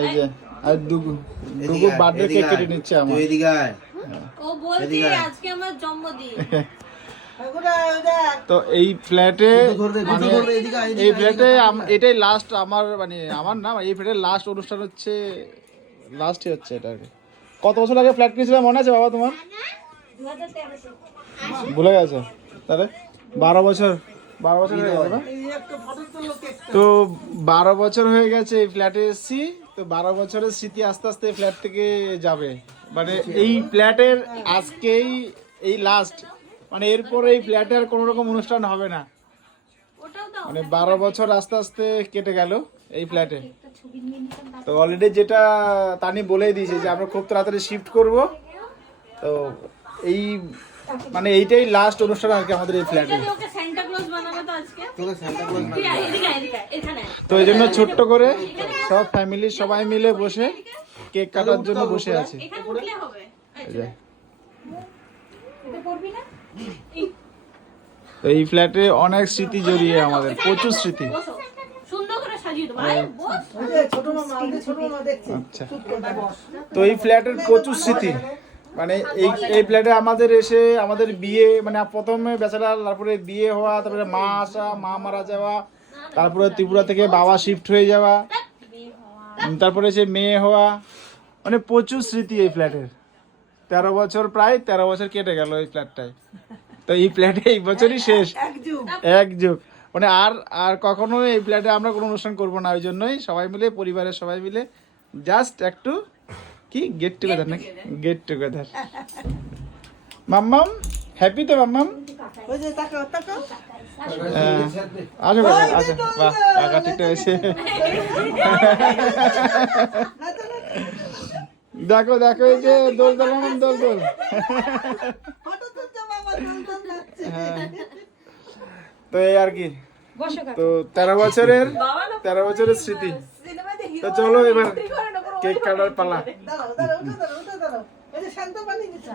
এই যে আর দুগু birthday cake কেটে নিচ্ছে আমার। এদিকে আয়। ও বলছি আজকে আমার জন্মদিন। তো এই ফ্ল্যাটে মানে এই ফ্ল্যাটে এটাই লাস্ট আমার মানে আমার না এই ফ্ল্যাটের লাস্ট অনুষ্ঠান হচ্ছে লাস্টই হচ্ছে এটা। কত বছর আগে ফ্ল্যাট কিনেছিলাম মনে আছে বাবা তোমার? 2013 ভুলে গেছে তাহলে 12 বছর হয়ে গেল না? তো 12 বছর হয়ে গেছে এই ফ্ল্যাটে এসেছি। তো 12 বছরের স্মৃতি আস্তে আস্তে এই ফ্ল্যাট থেকে যাবে, মানে এই ফ্ল্যাটের আজকেই এই লাস্ট, মানে এরপরে এই ফ্ল্যাটে আর কোনো রকম অনুষ্ঠান হবে না। ওটাও দাও। মানে 12 বছর আস্তে আস্তে কেটে গেল এই ফ্ল্যাটে। তো অলরেডি যেটা তানি বলেই দিয়েছে যে আমরা খুব তাড়াতাড়ি শিফট করব। তো এই মানে এইটাই লাস্ট অনুষ্ঠান আর কি আমাদের এই ফ্ল্যাটে। ওকে সান্টা ক্লজ বানাবে তো আজকে। তোকে সান্টা ক্লজ এদিকে এখানে। তো এই জন্য ছোট্ট করে সব ফ্যামিলি সবাই মিলে বসে কেক কাটার জন্য বসে আছে। এখানে উঠলে হবে। এই যে এটা করবি না? তো এই ফ্ল্যাটে অনেক স্মৃতি জড়িয়ে আমাদের, প্রচুর স্মৃতি। বসো। সুন্দর করে সাজিয়ে দেবো। আরে বস। ছোট মামা দেখছে। আচ্ছা, তো এই ফ্ল্যাটের প্রচুর স্মৃতি, মানে এই ফ্ল্যাটে আমাদের এসে আমাদের বিয়ে, মানে প্রথমে ব্যাচেলার, তারপরে বিয়ে হওয়া, তারপরে মা আসা, মা মারা যাওয়া, তারপরে ত্রিপুরা থেকে বাবা শিফট হয়ে যাওয়া, তারপরে সে মেয়ে হওয়া, মানে প্রচুর স্মৃতি এই ফ্ল্যাটের। 13 বছর, প্রায় 13 বছর কেটে গেল এই ফ্ল্যাটটায়। তো এই ফ্ল্যাটে এই বছরই শেষ, এক যুগ। মানে আর কখনো এই ফ্ল্যাটে আমরা কোনো অনুষ্ঠান করবো না, ওই জন্যই সবাই মিলে, পরিবারের সবাই মিলে জাস্ট একটু কি গেট টুগেদার নাকি, গেট টুগেদার। মাম্মাম হ্যাপি তো মাম্মাম? ওই যে তাকাও তাকাও। আসো কাকা, আসো। বাহ, কাকা ঠিকঠাক এসে দেখো দেখো, এই যে দোল দোল মাম্মাম, দোল দোল। ফটো তুলতে বাবা দোল যাচ্ছে। তো এই আর কি, তো 13 বছরের স্মৃতি। সিনেমা দেখি। তো চলো এবার কেক কাটার পালা। দাঁড়াও দাঁড়াও উঠে দাঁড়াও উঠে দাঁড়াও। এই যে শান্ত পানি নিচে।